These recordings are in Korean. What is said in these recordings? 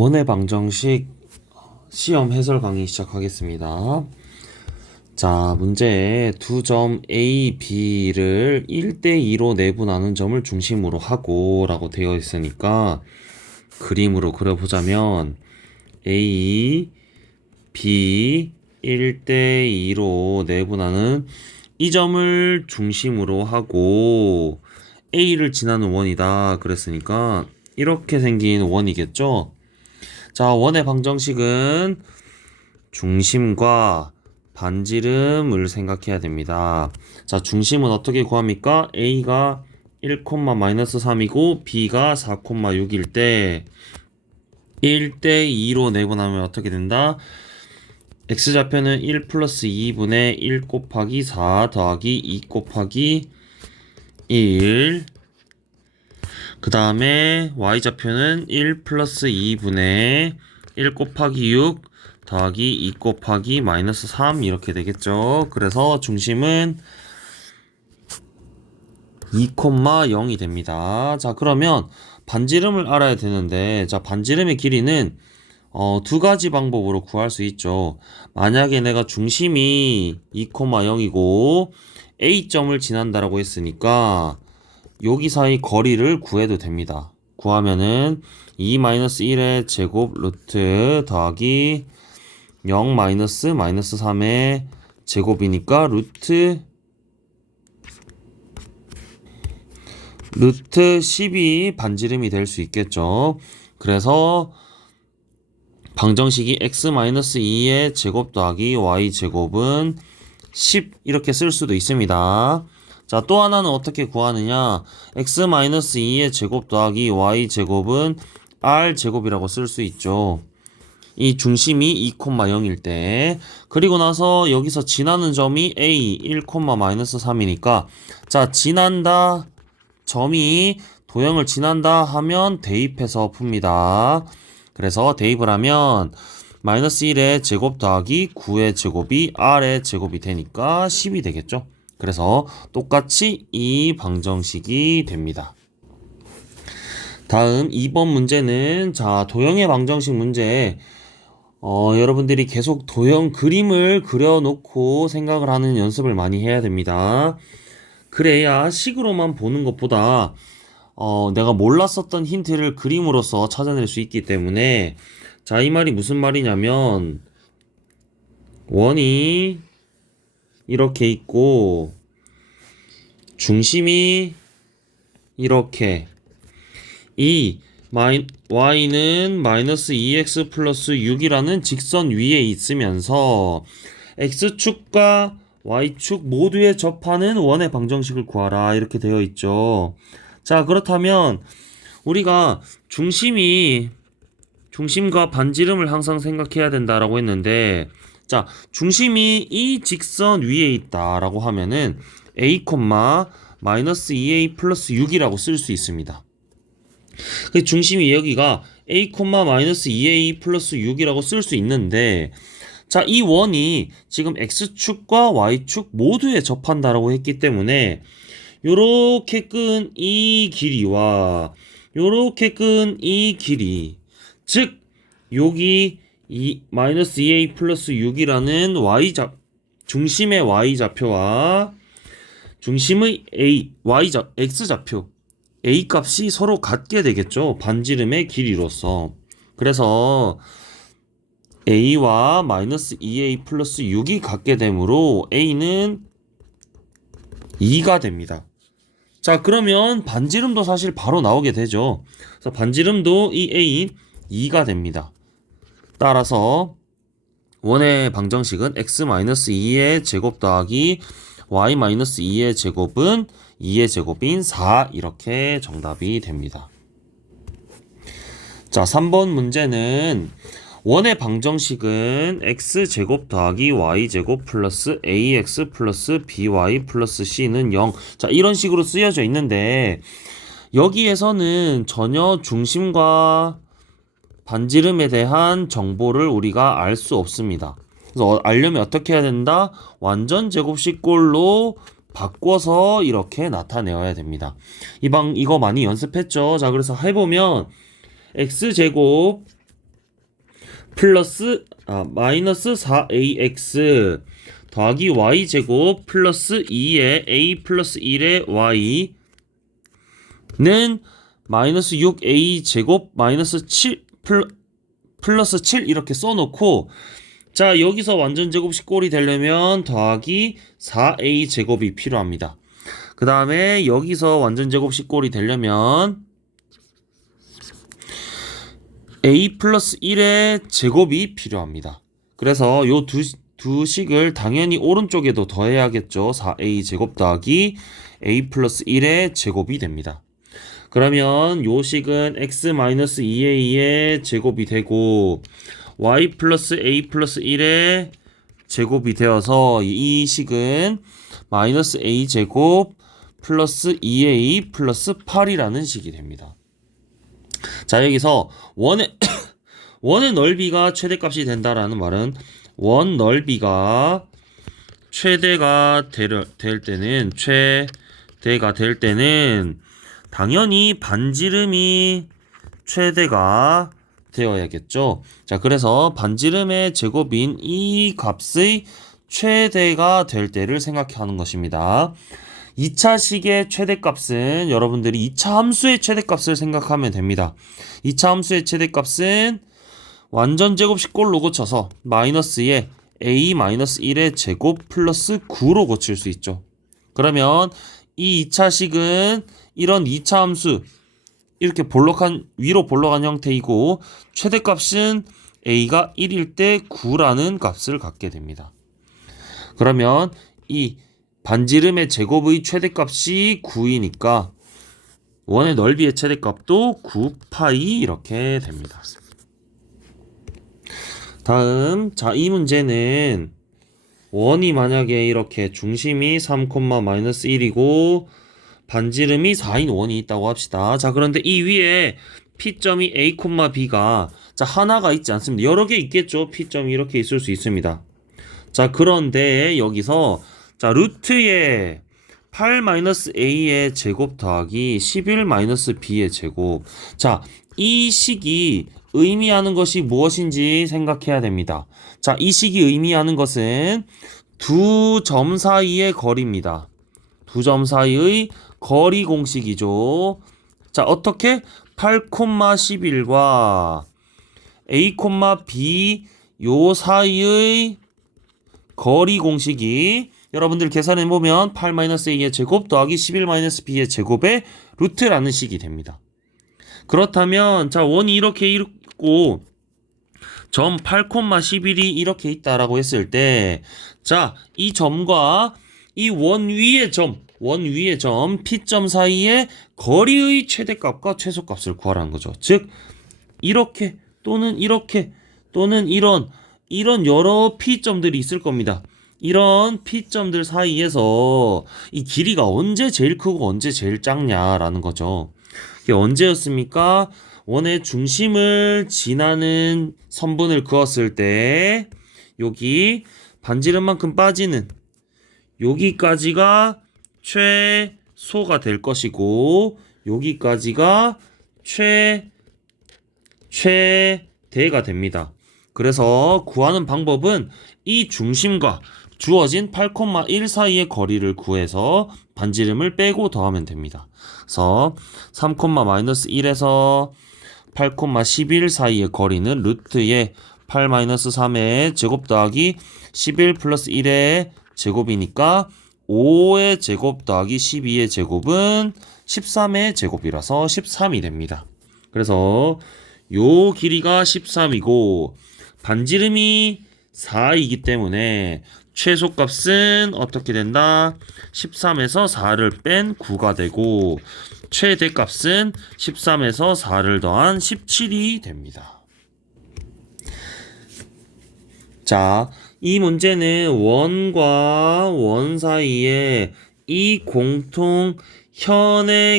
원의 방정식 시험 해설 강의 시작하겠습니다. 자, 문제 두 점 A, B를 1대2로 내분하는 점을 중심으로 하고 라고 되어 있으니까 그림으로 그려보자면 A, B 1대2로 내분하는 이 점을 중심으로 하고 A를 지나는 원이다 그랬으니까 이렇게 생긴 원이겠죠? 자, 원의 방정식은 중심과 반지름을 생각해야 됩니다. 자, 중심은 어떻게 구합니까? A가 1,-3이고 B가 4,6일 때 1대2로 내분하면 어떻게 된다? X좌표는 1 플러스 2분의 1 곱하기 4 더하기 2 곱하기 1. 그 다음에 Y좌표는 1 플러스 2분의 1 곱하기 6 더하기 2 곱하기 마이너스 3 이렇게 되겠죠. 그래서 중심은 2,0이 됩니다. 자, 그러면 반지름을 알아야 되는데, 자, 반지름의 길이는 두 가지 방법으로 구할 수 있죠. 만약에 내가 중심이 2,0이고 A점을 지난다라고 했으니까 여기 사이 거리를 구해도 됩니다. 구하면은 2-1의 제곱 루트 더하기 0 마이너스 3의 제곱이니까 루트 10이 반지름이 될 수 있겠죠. 그래서 방정식이 x-2의 제곱 더하기 y 제곱은 10 이렇게 쓸 수도 있습니다. 자, 또 하나는 어떻게 구하느냐? x-2의 제곱 더하기 y 제곱은 r 제곱이라고 쓸 수 있죠. 이 중심이 2,0일 때. 그리고 나서 여기서 지나는 점이 a 1,-3이니까 자, 지난다 점이 도형을 지난다 하면 대입해서 풉니다. 그래서 대입을 하면 마이너스 1의 제곱 더하기 9의 제곱이 r의 제곱이 되니까 10이 되겠죠. 그래서 똑같이 이 방정식이 됩니다. 다음 2번 문제는 자, 도형의 방정식 문제. 여러분들이 계속 도형 그림을 그려놓고 생각을 하는 연습을 많이 해야 됩니다. 그래야 식으로만 보는 것보다 내가 몰랐었던 힌트를 그림으로써 찾아낼 수 있기 때문에 자, 이 말이 무슨 말이냐면 원이 이렇게 있고 중심이 이렇게 이 y는 마이너스 2x 플러스 6이라는 직선 위에 있으면서 x축과 y축 모두에 접하는 원의 방정식을 구하라 이렇게 되어 있죠. 자, 그렇다면 우리가 중심과 반지름을 항상 생각해야 된다라고 했는데 자, 중심이 이 직선 위에 있다라고 하면은 a, 마이너스 2a 플러스 6이라고 쓸 수 있습니다. 그 중심이 여기가 a, 마이너스 2a 플러스 6이라고 쓸 수 있는데 자, 이 원이 지금 x축과 y축 모두에 접한다라고 했기 때문에 요렇게 끈 이 길이와 요렇게 끈 이 길이 즉 여기 이 마이너스 2a 플러스 6이라는 중심의 y좌표와 중심의 x좌표 a 값이 서로 같게 되겠죠. 반지름의 길이로서. 그래서 a와 마이너스 2a 플러스 6이 같게 되므로 a는 2가 됩니다. 자, 그러면 반지름도 사실 바로 나오게 되죠. 그래서 반지름도 이 a 2가 됩니다. 따라서 원의 방정식은 x-2의 제곱 더하기 y-2의 제곱은 2의 제곱인 4 이렇게 정답이 됩니다. 자, 3번 문제는 원의 방정식은 x제곱 더하기 y제곱 플러스 ax 플러스 by 플러스 c는 0. 자, 이런 식으로 쓰여져 있는데 여기에서는 전혀 중심과 반지름에 대한 정보를 우리가 알 수 없습니다. 그래서 알려면 어떻게 해야 된다? 완전 제곱식꼴로 바꿔서 이렇게 나타내어야 됩니다. 이거 많이 연습했죠? 자, 그래서 해보면 x제곱 마이너스 4ax 더하기 y제곱 플러스 2의 a 플러스 1의 y는 마이너스 6a 제곱 마이너스 7 플러스 7 이렇게 써놓고, 자 여기서 완전 제곱식 꼴이 되려면 더하기 4a 제곱이 필요합니다. 그 다음에 여기서 완전 제곱식 꼴이 되려면 a 플러스 1의 제곱이 필요합니다. 그래서 요 두 식을 당연히 오른쪽에도 더해야겠죠. 4a 제곱 더하기 a 플러스 1의 제곱이 됩니다. 그러면 요 식은 x-2a의 제곱이 되고 y 플러스 a 플러스 1의 제곱이 되어서 이 식은 마이너스 a 제곱 플러스 2a 플러스 8이라는 식이 됩니다. 자 여기서 원의 넓이가 최대값이 된다라는 말은 원 넓이가 최대가 될 때는 당연히 반지름이 최대가 되어야겠죠. 자 그래서 반지름의 제곱인 이 값의 최대가 될 때를 생각하는 것입니다. 2차 식의 최대값은 여러분들이 2차 함수의 최대값을 생각하면 됩니다. 2차 함수의 최대값은 완전 제곱식 꼴로 고쳐서 마이너스에 a-1의 제곱 플러스 9로 고칠 수 있죠. 그러면 이 2차 식은 이런 2차 함수 이렇게 위로 볼록한 형태이고 최대값은 a가 1일 때 9라는 값을 갖게 됩니다. 그러면 이 반지름의 제곱의 최대값이 9이니까 원의 넓이의 최대값도 9파이 이렇게 됩니다. 다음 자 이 문제는 원이 만약에 이렇게 중심이 3,-1이고 반지름이 4인 원이 있다고 합시다. 자 그런데 이 위에 P점이 A, B가 자 하나가 있지 않습니다. 여러 개 있겠죠. P점이 이렇게 있을 수 있습니다. 자 그런데 여기서 자 루트에 8-a의 제곱 더하기 11-b의 제곱. 자 이 식이 의미하는 것이 무엇인지 생각해야 됩니다. 자 이 식이 의미하는 것은 두 점 사이의 거리입니다. 두 점 사이의 거리 공식이죠. 자 어떻게 8,11과 a, b 요 사이의 거리 공식이 여러분들 계산해보면 8-a의 제곱 더하기 11-b의 제곱의 루트라는 식이 됩니다. 그렇다면 자 원이 이렇게 있고 점 8,11이 이렇게 있다라고 했을 때 자 이 점과 이 원 위의 점 P점 사이의 거리의 최대값과 최소값을 구하라는 거죠. 즉 이렇게 또는 이렇게 또는 이런 여러 P점들이 있을 겁니다. 이런 P점들 사이에서 이 길이가 언제 제일 크고 언제 제일 작냐라는 거죠. 이게 언제였습니까? 원의 중심을 지나는 선분을 그었을 때 여기 반지름만큼 빠지는 여기까지가 최소가 될 것이고 여기까지가 최대가 됩니다. 그래서 구하는 방법은 이 중심과 주어진 8,1 사이의 거리를 구해서 반지름을 빼고 더하면 됩니다. 그래서 3,-1에서 8,11 사이의 거리는 루트의 8-3의 제곱 더하기 11 플러스 1의 제곱이니까 5의 제곱 더하기 12의 제곱은 13의 제곱이라서 13이 됩니다. 그래서 요 길이가 13이고 반지름이 4이기 때문에 최소값은 어떻게 된다? 13에서 4를 뺀 9가 되고 최대값은 13에서 4를 더한 17이 됩니다. 자, 이 문제는 원과 원 사이에 이 공통현의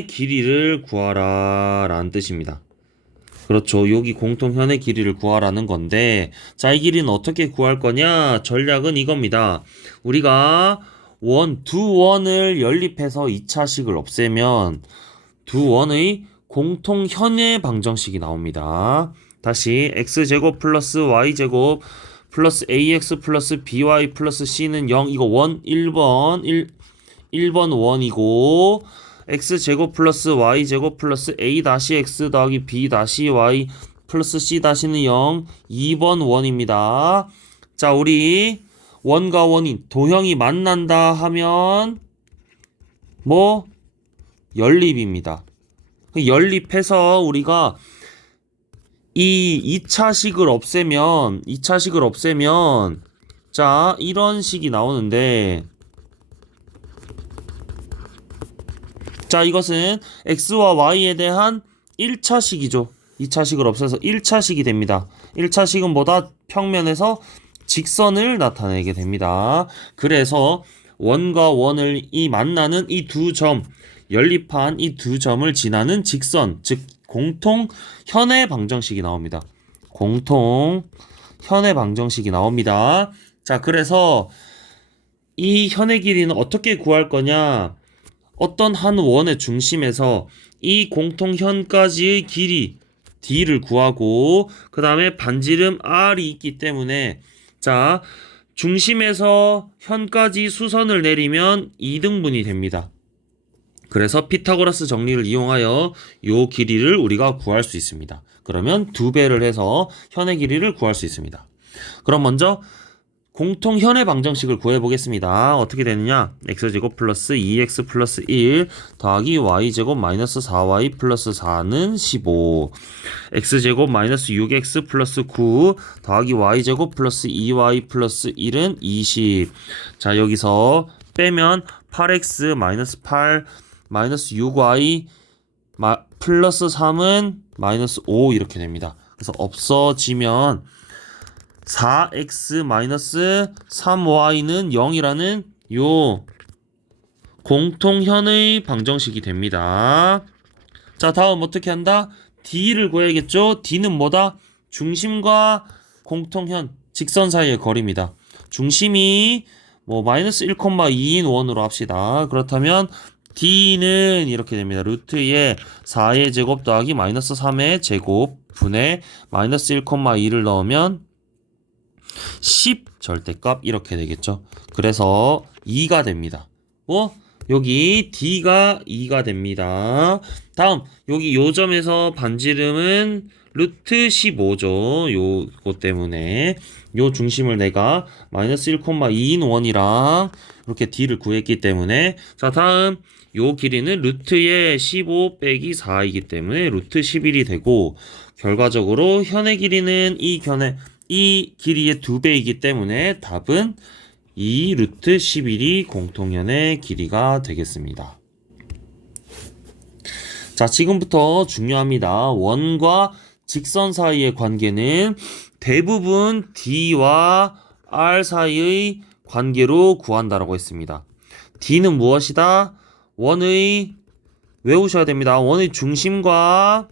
길이를 구하라 라는 뜻입니다. 그렇죠. 여기 공통현의 길이를 구하라는 건데 자, 이 길이는 어떻게 구할 거냐? 전략은 이겁니다. 우리가 두 원을 연립해서 2차식을 없애면 두 원의 공통현의 방정식이 나옵니다. 다시 x제곱 플러스 y제곱 플러스 ax 플러스 by 플러스 c는 0. 이거 1번 원이고 x제곱 플러스 y제곱 플러스 a 다시 x 더하기 b 다시 y 플러스 c 다시는 0. 2번 원입니다. 자, 우리 원과 원이 도형이 만난다 하면 뭐 연립입니다. 연립해서 우리가 이 2차식을 없애면 자, 이런 식이 나오는데 자, 이것은 x와 y에 대한 1차식이죠. 2차식을 없애서 1차식이 됩니다. 1차식은 뭐다? 평면에서 직선을 나타내게 됩니다. 그래서 원과 원을 만나는 이 두 점, 연립한 이 두 점을 지나는 직선, 즉 공통 현의 방정식이 나옵니다. 공통 현의 방정식이 나옵니다. 자, 그래서 이 현의 길이는 어떻게 구할 거냐? 어떤 한 원의 중심에서 이 공통현까지의 길이 d를 구하고 그 다음에 반지름 r이 있기 때문에 자, 중심에서 현까지 수선을 내리면 2등분이 됩니다. 그래서 피타고라스 정리를 이용하여 요 길이를 우리가 구할 수 있습니다. 그러면 2배를 해서 현의 길이를 구할 수 있습니다. 그럼 먼저 공통현의 방정식을 구해보겠습니다. 어떻게 되느냐? x제곱 플러스 2x 플러스 1 더하기 y제곱 마이너스 4y 플러스 4는 15 x제곱 마이너스 6x 플러스 9 더하기 y제곱 플러스 2y 플러스 1은 20. 자, 여기서 빼면 8x 마이너스 8 마이너스 6y 플러스 3은 마이너스 5 이렇게 됩니다. 그래서 없어지면 4x 마이너스 3y는 0이라는 요 공통현의 방정식이 됩니다. 자, 다음 어떻게 한다? d를 구해야겠죠? d는 뭐다? 중심과 공통현 직선 사이의 거리입니다. 중심이 뭐 마이너스 1,2인 원으로 합시다. 그렇다면 d는 이렇게 됩니다. 루트에 4의 제곱 더하기 마이너스 3의 제곱 분의 마이너스 1,2를 넣으면 10 절대값 이렇게 되겠죠. 그래서 2가 됩니다. 여기 d가 2가 됩니다. 다음 여기 요 점에서 반지름은 루트 15죠. 요거 때문에 요 중심을 내가 마이너스 1,2인 원이랑 이렇게 d를 구했기 때문에 자, 다음 요 길이는 루트의 15 빼기 4이기 때문에 루트 11이 되고 결과적으로 현의 길이는 이 길이의 2배이기 때문에 답은 2 루트 11이 공통현의 길이가 되겠습니다. 자, 지금부터 중요합니다. 원과 직선 사이의 관계는 대부분 d와 r 사이의 관계로 구한다라고 했습니다. d는 무엇이다? 원의 외우셔야 됩니다. 원의 중심과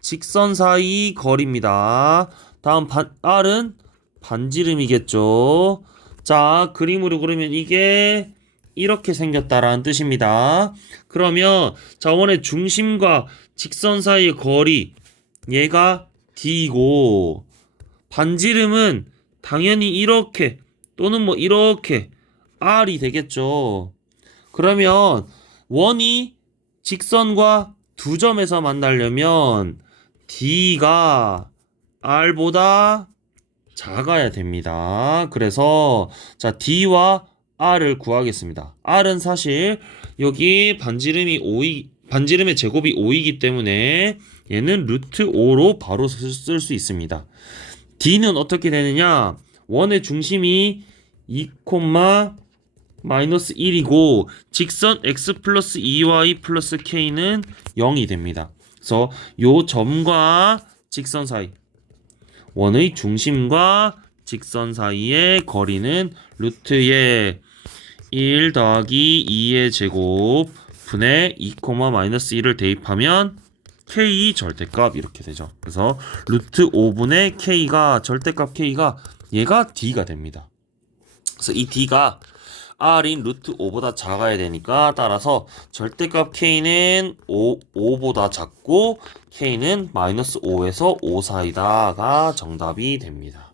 직선 사이 거리입니다. 다음 r은 반지름이겠죠. 자, 그림으로 그리면 이게 이렇게 생겼다라는 뜻입니다. 그러면 자, 원의 중심과 직선 사이의 거리 얘가 d이고 반지름은 당연히 이렇게 또는 뭐 이렇게 r이 되겠죠. 그러면 원이 직선과 두 점에서 만나려면 d가 r보다 작아야 됩니다. 그래서 자, d와 r을 구하겠습니다. r은 사실 여기 반지름의 제곱이 5이기 때문에 얘는 루트 5로 바로 쓸 수 있습니다. d는 어떻게 되느냐? 원의 중심이 2, 마이너스 1이고 직선 x 플러스 2y 플러스 k는 0이 됩니다. 그래서 요 점과 직선 사이 원의 중심과 직선 사이의 거리는 루트의 1 더하기 2의 제곱 분의 2, 마이너스 1을 대입하면 k 절대값 이렇게 되죠. 그래서 루트 5분의 k가 절대값 k가 얘가 d가 됩니다. 그래서 이 d가 r인 루트 5보다 작아야 되니까 따라서 절대값 k는 5보다 작고 k는 마이너스 5에서 5 사이다가 정답이 됩니다.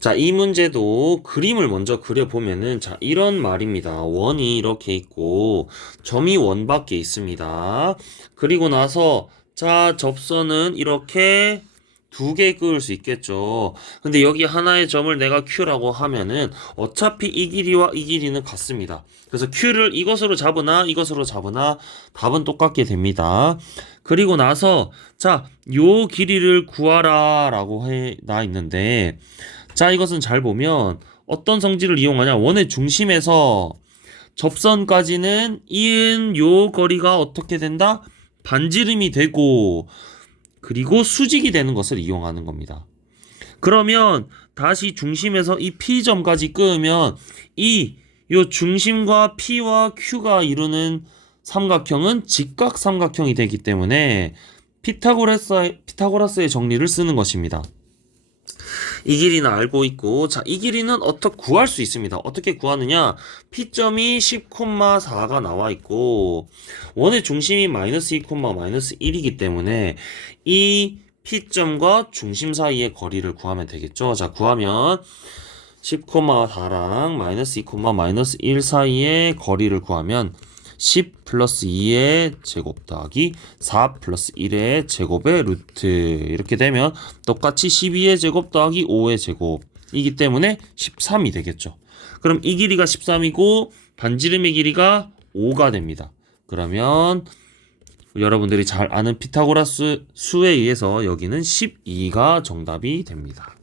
자, 이 문제도 그림을 먼저 그려보면은, 자, 이런 말입니다. 원이 이렇게 있고, 점이 원밖에 있습니다. 그리고 나서, 자, 접선은 이렇게 두 개 그을 수 있겠죠. 근데 여기 하나의 점을 내가 Q라고 하면은, 어차피 이 길이와 이 길이는 같습니다. 그래서 Q를 이것으로 잡으나, 이것으로 잡으나, 답은 똑같게 됩니다. 그리고 나서, 자, 요 길이를 구하라 라고 나 있는데, 자, 이것은 잘 보면 어떤 성질을 이용하냐? 원의 중심에서 접선까지는 이은 요 거리가 어떻게 된다? 반지름이 되고 그리고 수직이 되는 것을 이용하는 겁니다. 그러면 다시 중심에서 이 P점까지 끄으면 요 중심과 P와 Q가 이루는 삼각형은 직각삼각형이 되기 때문에 피타고라스의 정리를 쓰는 것입니다. 이 길이는 알고 있고, 자, 이 길이는 어떻게 구할 수 있습니다. 어떻게 구하느냐? P점이 10,4가 나와 있고, 원의 중심이 마이너스 2, 마이너스 1이기 때문에 이 P점과 중심 사이의 거리를 구하면 되겠죠. 자, 구하면 10,4랑 마이너스 2, 마이너스 1 사이의 거리를 구하면 10 플러스 2의 제곱 더하기 4 플러스 1의 제곱의 루트 이렇게 되면 똑같이 12의 제곱 더하기 5의 제곱이기 때문에 13이 되겠죠. 그럼 이 길이가 13이고 반지름의 길이가 5가 됩니다. 그러면 여러분들이 잘 아는 피타고라스 수에 의해서 여기는 12가 정답이 됩니다.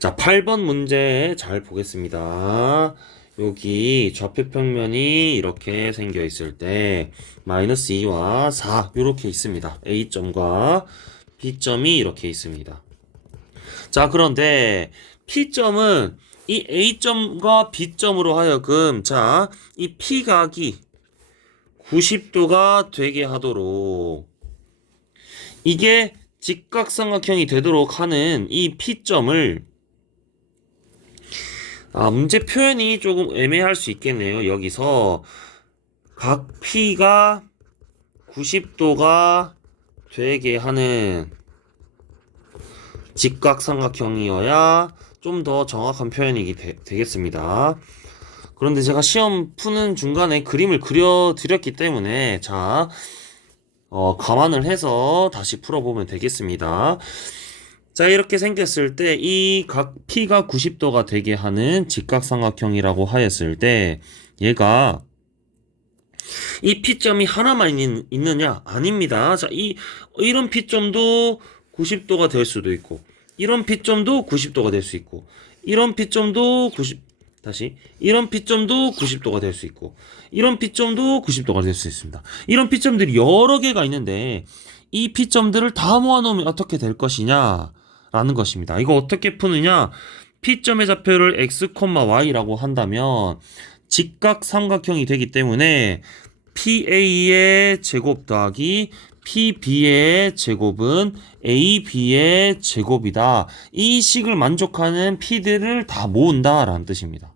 자, 8번 문제 잘 보겠습니다. 여기 좌표 평면이 이렇게 생겨 있을 때 마이너스 2와 4 이렇게 있습니다. A점과 B점이 이렇게 있습니다. 자, 그런데 P점은 이 A점과 B점으로 하여금 자, 이 P각이 90도가 되게 하도록 이게 직각삼각형이 되도록 하는 이 P점을 문제 표현이 조금 애매할 수 있겠네요. 여기서 각 P가 90도가 되게 하는 직각삼각형이어야 좀 더 정확한 표현이 되겠습니다. 그런데 제가 시험 푸는 중간에 그림을 그려드렸기 때문에 자, 감안을 해서 다시 풀어보면 되겠습니다. 자, 이렇게 생겼을 때 이 각 P가 90도가 되게 하는 직각삼각형이라고 하였을 때 얘가 이 P점이 하나만 있느냐? 아닙니다. 자, 이런 P점도 90도가 될 수도 있고 이런 P점도 90도가 될 수 있고 이런 P점도 이런 P점도 90도가 될 수 있고 이런 P점도 90도가 될 수 있습니다. 이런 P점들이 여러 개가 있는데 이 P점들을 다 모아놓으면 어떻게 될 것이냐? 라는 것입니다. 이거 어떻게 푸느냐? P점의 좌표를 x, y라고 한다면 직각삼각형이 되기 때문에 PA의 제곱 더하기 PB의 제곱은 AB의 제곱이다. 이 식을 만족하는 P들을 다 모은다 라는 뜻입니다.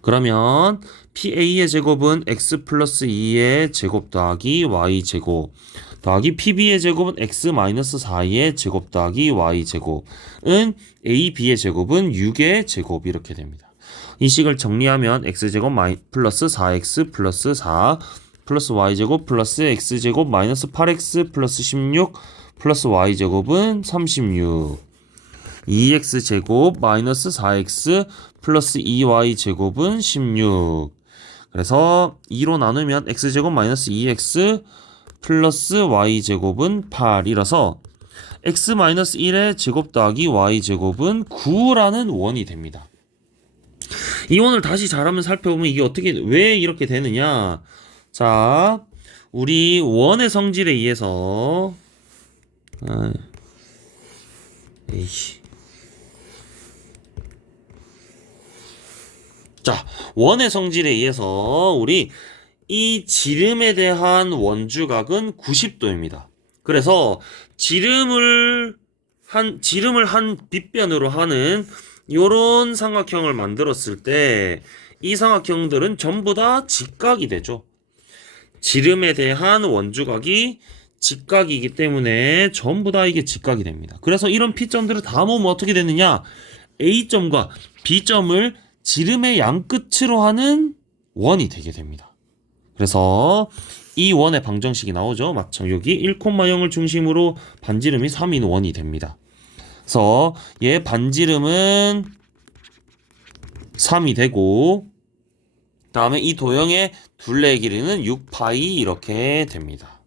그러면 PA의 제곱은 x 플러스 2의 제곱 더하기 y 제곱 더하기 PB의 제곱은 x 마이너스 4의 제곱 더하기 y 제곱은 AB의 제곱은 6의 제곱 이렇게 됩니다. 이 식을 정리하면 x제곱 플러스 4x 플러스 4 플러스 y제곱 플러스 x제곱 마이너스 8x 플러스 16 플러스 y제곱은 36 2x제곱 마이너스 4x 플러스 2y제곱은 16 그래서 2로 나누면 x제곱 마이너스 2x 플러스 y제곱은 8이라서 x-1의 제곱 더하기 y제곱은 9라는 원이 됩니다. 이 원을 다시 잘 한번 살펴보면 이게 왜 이렇게 되느냐? 자, 우리 원의 성질에 의해서 자, 원의 성질에 의해서 우리 이 지름에 대한 원주각은 90도입니다. 그래서 지름을 지름을 한 빗변으로 하는 요런 삼각형을 만들었을 때 이 삼각형들은 전부 다 직각이 되죠. 지름에 대한 원주각이 직각이기 때문에 전부 다 이게 직각이 됩니다. 그래서 이런 P점들을 다 모으면 어떻게 되느냐? A점과 B점을 지름의 양끝으로 하는 원이 되게 됩니다. 그래서 이 원의 방정식이 나오죠. 맞죠? 여기 1,0을 중심으로 반지름이 3인 원이 됩니다. 그래서 얘 반지름은 3이 되고 다음에 이 도형의 둘레의 길이는 6파이 이렇게 됩니다.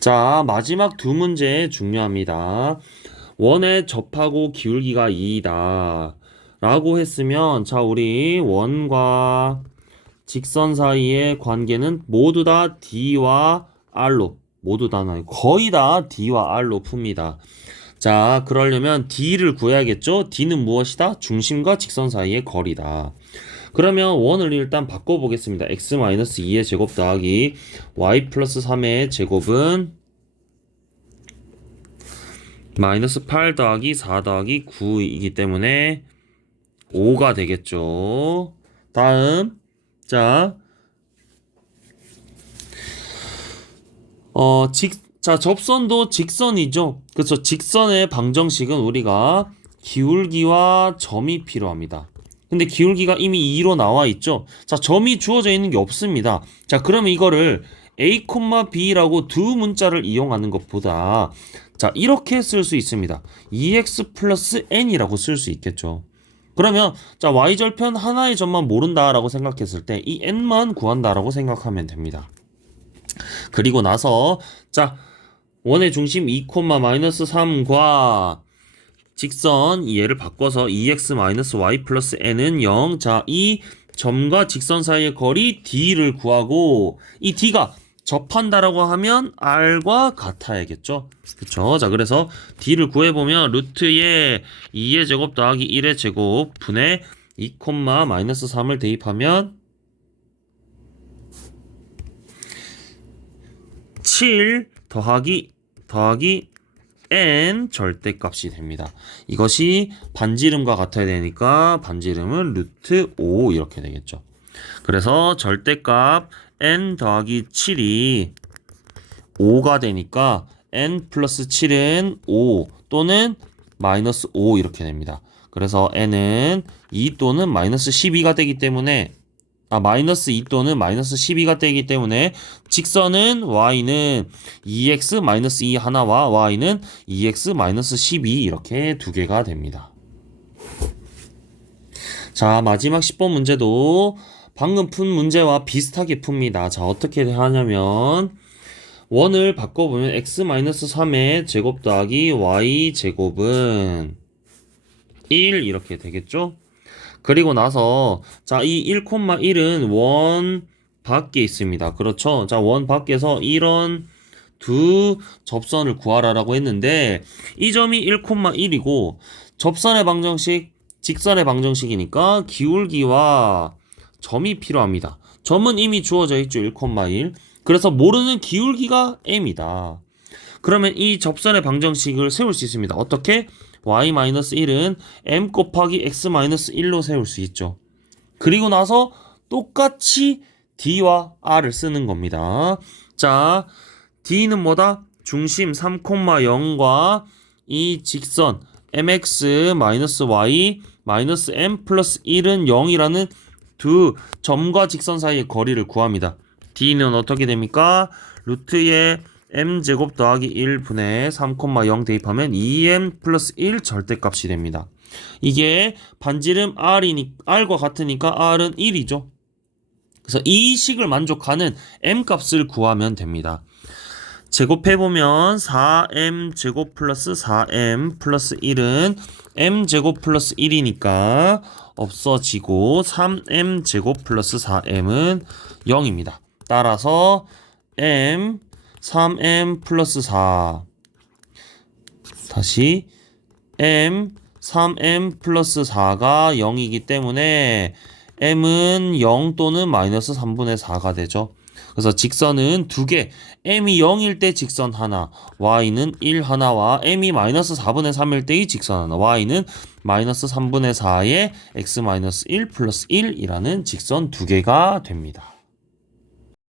자, 마지막 두 문제 중요합니다. 원의 접하고 기울기가 2이다 라고 했으면 자, 우리 원과 직선 사이의 관계는 모두 다 D와 R로 모두 다 거의 다 D와 R로 풉니다. 자, 그러려면 D를 구해야겠죠? D는 무엇이다? 중심과 직선 사이의 거리다. 그러면 원을 일단 바꿔보겠습니다. x-2의 제곱 더하기 y 플러스 3의 제곱은 마이너스 8 더하기 4 더하기 9이기 때문에 5가 되겠죠. 다음 자 접선도 직선이죠. 그렇죠. 직선의 방정식은 우리가 기울기와 점이 필요합니다. 근데 기울기가 이미 2로 나와 있죠. 자, 점이 주어져 있는 게 없습니다. 자, 그러면 이거를 A, B라고 두 문자를 이용하는 것보다 자, 이렇게 쓸 수 있습니다. 2x 플러스 n이라고 쓸 수 있겠죠. 그러면 자, y절편 하나의 점만 모른다라고 생각했을 때 이 n만 구한다라고 생각하면 됩니다. 그리고 나서 자, 원의 중심 2,-3과 직선 얘를 바꿔서 2x-y 플러스 n은 0. 자, 이 점과 직선 사이의 거리 d를 구하고 이 d가 접한다라고 하면 r과 같아야겠죠. 그쵸? 자, 그래서 d를 구해보면 루트에 2의 제곱 더하기 1의 제곱 분의 2,-3을 대입하면 7 더하기 n 절대값이 됩니다. 이것이 반지름과 같아야 되니까 반지름은 루트 5 이렇게 되겠죠. 그래서 절대값 n 더하기 7이 5가 되니까 n 플러스 7은 5 또는 마이너스 5 이렇게 됩니다. 그래서 n은 2 또는 마이너스 12가 되기 때문에 마이너스 2 또는 마이너스 12가 되기 때문에 직선은 y는 2x 마이너스 2 하나와 y는 2x 마이너스 12 이렇게 두 개가 됩니다. 자, 마지막 10번 문제도 방금 푼 문제와 비슷하게 풉니다. 자, 어떻게 하냐면 원을 바꿔보면 x-3의 제곱 더하기 y 제곱은 1 이렇게 되겠죠? 그리고 나서 자, 이 1,1은 원 밖에 있습니다. 그렇죠? 자, 원 밖에서 이런 두 접선을 구하라라고 했는데 이 점이 1,1이고 접선의 방정식, 직선의 방정식이니까 기울기와 점이 필요합니다. 점은 이미 주어져 있죠. 1,1. 그래서 모르는 기울기가 m이다. 그러면 이 접선의 방정식을 세울 수 있습니다. 어떻게? y-1은 m 곱하기 x-1로 세울 수 있죠. 그리고 나서 똑같이 d와 r을 쓰는 겁니다. 자, d는 뭐다? 중심 3,0과 이 직선 mx-y m 플러스 1은 0이라는 두 점과 직선 사이의 거리를 구합니다. d는 어떻게 됩니까? 루트에 m제곱 더하기 1분의 3,0 대입하면 2m 플러스 1 절대값이 됩니다. 이게 반지름 r과 같으니까 r은 1이죠. 그래서 이 식을 만족하는 m 값을 구하면 됩니다. 제곱해보면 4m제곱 플러스 4m 플러스 1은 m제곱 플러스 1이니까 없어지고 3m제곱 플러스 4m은 0입니다. 따라서 m 3m 플러스 4 다시 m 3m 플러스 4가 0이기 때문에 m은 0 또는 마이너스 3분의 4가 되죠. 그래서 직선은 두 개, m이 0일 때 직선 하나, y는 1 하나와 m이 마이너스 4분의 3일 때의 직선 하나, y는 마이너스 3분의 4의 x 마이너스 1 플러스 1이라는 직선 두 개가 됩니다.